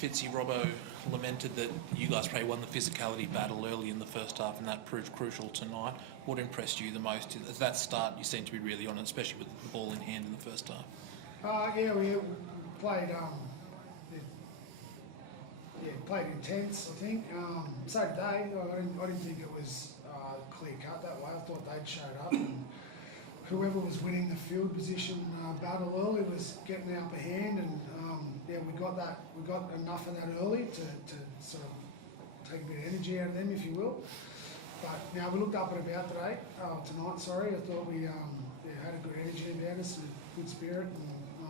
Fitzy, Robbo lamented that you guys probably won the physicality battle early in the first half, and that proved crucial tonight. What impressed you the most? At that start, you seem to be really on it, especially with the ball in hand in the first half. We played. Played intense. I think. So today, I didn't think it was clear cut that way. I thought they'd showed up, and whoever was winning the field position battle early was getting the upper hand, and we got that. We got enough of that early to sort of take a bit of energy out of them, if you will. But now we looked up and about tonight. Sorry, I thought we had a good energy about us, and a good spirit, and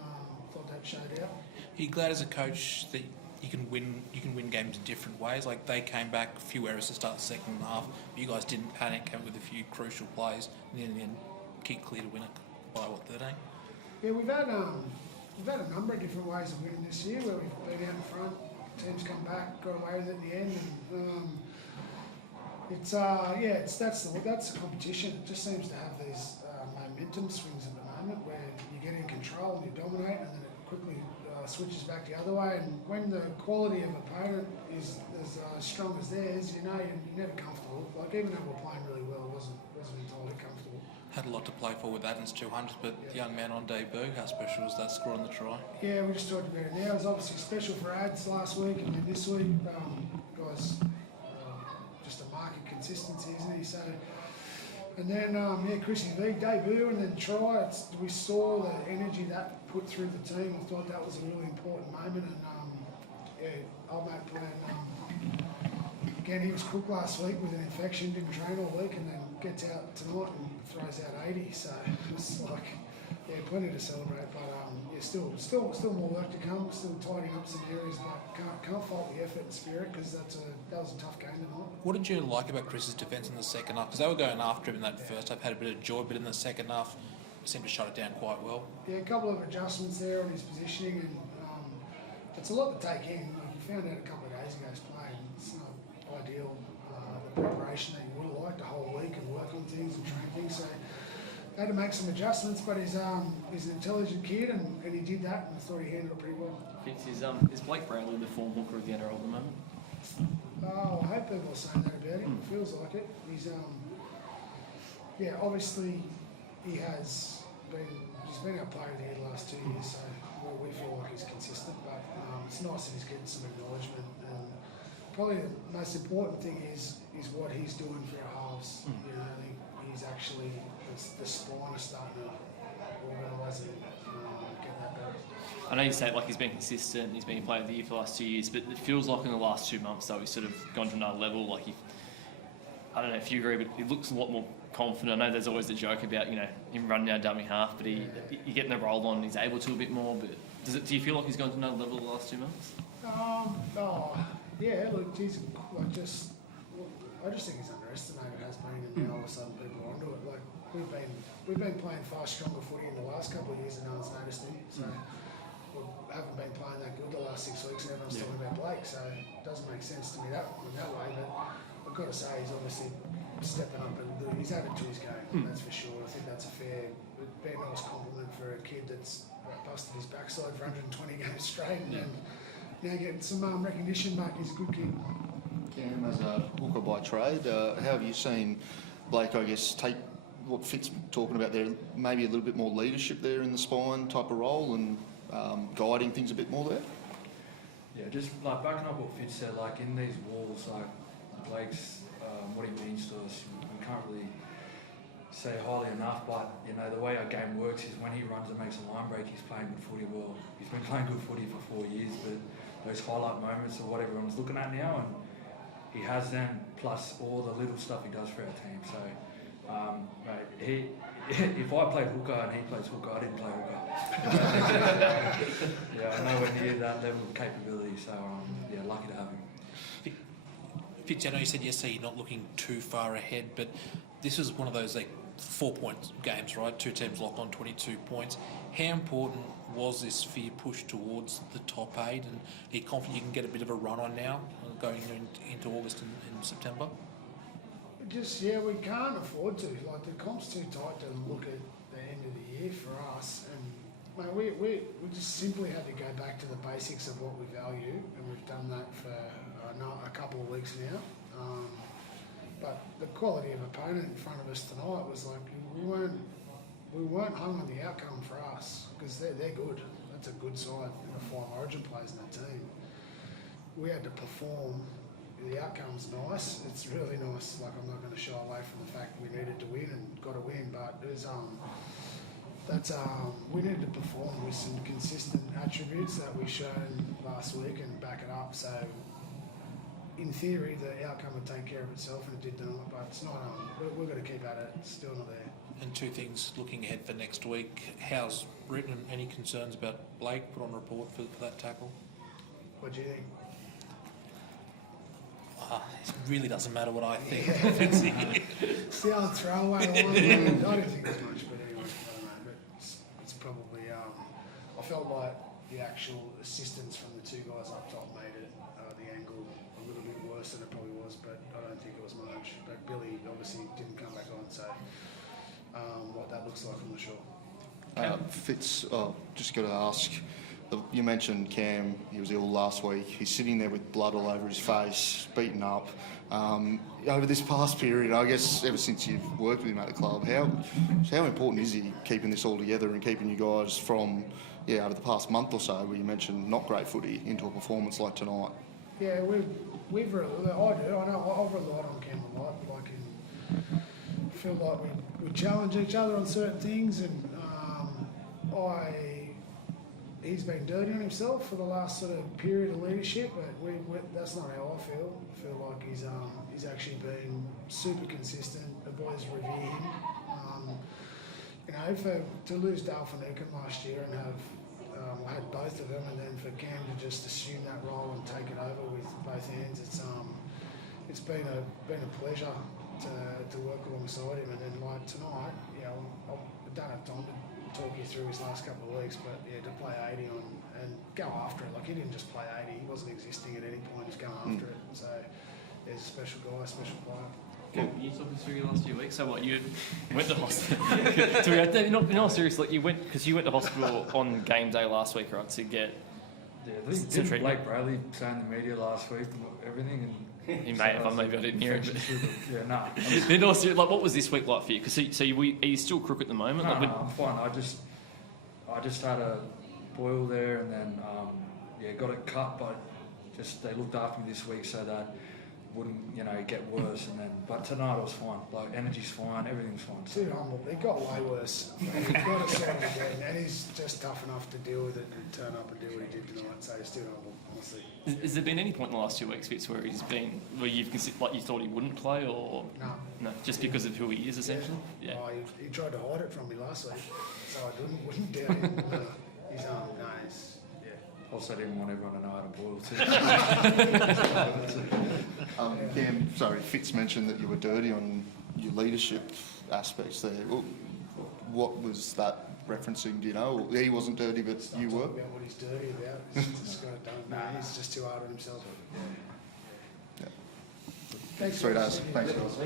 thought that showed out. Are you glad as a coach that you can win games in different ways? Like, they came back, a few errors to start the second half, but you guys didn't panic, came with a few crucial plays, and in the end kicked clear to win it by 13? Yeah, we've had a number of different ways of winning this year, where we've been out in front, teams come back, got away with it in the end, and that's the competition. It just seems to have these momentum swings at the moment, where you get in control and you dominate, and then it quickly switches back the other way. And when the quality of opponent is as strong as theirs, you're never comfortable. Like, even though we're playing really well, it wasn't entirely comfortable. Had a lot to play for with Adams 200s, but the young man on debut, how special was that score on the try? Yeah, we just talked about it now. It was obviously special for Ads last week, and then this week, guys, just a mark of consistency, isn't he? So, and then Chrissy V debut and then try. We saw the energy that put through the team. I thought that was a really important moment, and old mate playing. Again, he was cooked last week with an infection, didn't train all week, and then gets out tonight and throws out 80. So it's like, plenty to celebrate. But still more work to come. Still tidying up some areas, but can't fault the effort and spirit, because that was a tough game tonight. What did you like about Chris's defence in the second half? Because they were going after him in that first half, had a bit of joy, but in the second half, seemed to shut it down quite well. Yeah, a couple of adjustments there on his positioning, and it's a lot to take in. Like, you found out a couple of days ago he's playing. It's not ideal, the preparation that you would have liked, the whole week, and work on things and train things. So they had to make some adjustments, but he's an intelligent kid, and he did that, and I thought he handled it pretty well. Fitz, is Blake Brayley the form hooker of the NRL at the moment? Oh, I hope people are saying that about him. It feels like it. He's obviously he's been our player of the year the last 2 years, so we feel like he's consistent, but it's nice that he's getting some acknowledgement. And probably the most important thing is what he's doing for our halves. You know, I think he's actually, the spine is starting to organise and get that better. I know you say like he's been consistent, he's been player of the year for the last 2 years, but it feels like in the last 2 months though he's sort of gone to another level. Like, I don't know if you agree, but he looks a lot more confident. I know there's always the joke about, him running down dummy half, but you're getting the roll on and he's able to a bit more. But do you feel like he's gone to another level the last 2 months? Look, he's like I just think he's underestimated, has been, and now all of a sudden people are onto it. Like, we've been playing far stronger footy in the last couple of years and no one's noticed him. So we haven't been playing that good the last 6 weeks, and everyone's talking about Blake. So it doesn't make sense to me that way. But I've got to say, he's obviously stepping up, and he's added to his game. That's for sure. I think that's a fair, nice compliment for a kid that's busted his backside for 120 games straight, and now getting some recognition. Mark, he's a good kid. Cam, as a hooker by trade, how have you seen Blake, I guess, take what Fitz talking about there, maybe a little bit more leadership there in the spine type of role, and guiding things a bit more there? Yeah, just like backing up what Fitz said, like in these walls, like Blake's, what he means to us, we can't really say highly enough, but the way our game works is when he runs and makes a line break, he's playing good footy. Well, he's been playing good footy for 4 years, but those highlight moments are what everyone's looking at now, and he has them, plus all the little stuff he does for our team. So, if I played hooker and he plays hooker, I didn't play hooker. I'm nowhere near that level of capability, so lucky to have him. Fitz, I know you said yesterday you're not looking too far ahead, but this was one of those 4-point games, right? 2 teams locked on 22 points. How important was this for your push towards the top 8, and are you confident you can get a bit of a run on now going into August and September? We can't afford to. Like, the comp's too tight to look at the end of the year for us, and Mate, we just simply had to go back to the basics of what we value, and we've done that for a couple of weeks now. But the quality of opponent in front of us tonight was like we weren't hung on the outcome for us, because they're good. That's a good side, and the 5 Origin players in that team. We had to perform. The outcome's nice. It's really nice. Like, I'm not going to shy away from the fact we needed to win and got to win, but it was we needed to perform with some consistent attributes that we shown last week and back it up. So, in theory, the outcome would take care of itself, and it did tonight. But it's not. We've got to keep at it. It's still not there. And 2 things looking ahead for next week. How's Britton? Any concerns about Blake? Put on report for that tackle. What do you think? It really doesn't matter what I think. Fitzy. It's the old throwaway line. I don't think there's much, but anyway, I don't know. But it's probably. I felt like the actual assistance from the 2 guys up top made it the angle a little bit worse than it probably was, but I don't think it was much. But Billy obviously didn't come back on, so what that looks like, I'm not sure. Fitz, just got to ask. You mentioned Cam, he was ill last week. He's sitting there with blood all over his face, beaten up. Over this past period, I guess ever since you've worked with him at the club, how important is he keeping this all together and keeping you guys from, over the past month or so, where you mentioned not great footy, into a performance like tonight? Yeah, we've I know I've relied on Cam a lot. Like, I feel like we challenge each other on certain things, and he's been dirty on himself for the last sort of period of leadership, but that's not how I feel. I feel like he's actually been super consistent. The boys revere him. To lose Dale Finucane last year and have I had both of them, and then for Cam to just assume that role and take it over with both hands, it's been a pleasure to work alongside him. And then like tonight, I don't have time to talk you through his last couple of weeks, but to play 80 on and go after it. Like, he didn't just play 80; he wasn't existing at any point. Just go after it. So there's a special guy, a special player. Can you talk us through your last few weeks? So what, you went to hospital? In all seriousness, you went to hospital on game day last week, right, to get Didn't Blake Bradley say in the media last week everything? And he may have, maybe I didn't hear it. Yeah, no. In all seriousness, like, what was this week like for you? Because are you still crook at the moment? No, Like, I'm fine. I just had a boil there, and then got it cut, but they looked after me this week so that wouldn't get worse. And then, but tonight I was fine. Like, energy's fine, everything's fine. Too humble. It got way worse. He got it sorted again, and he's just tough enough to deal with it and turn up and do what he did tonight. So he's too humble, honestly. Has there been any point in the last 2 weeks, Fitz, where you've considered, like, you thought he wouldn't play, or no, just because of who he is, essentially? Yeah. Oh, he tried to hide it from me last week, so I wouldn't doubt him. He's Also, didn't want everyone to know how to boil too. Cam, sorry, Fitz mentioned that you were dirty on your leadership aspects there. What was that referencing? Do you know? He wasn't dirty, but you were? About what he's dirty about. He's just got it done. He's just too hard on himself. Yeah. Thanks, Sweet guys. as. Thanks, guys.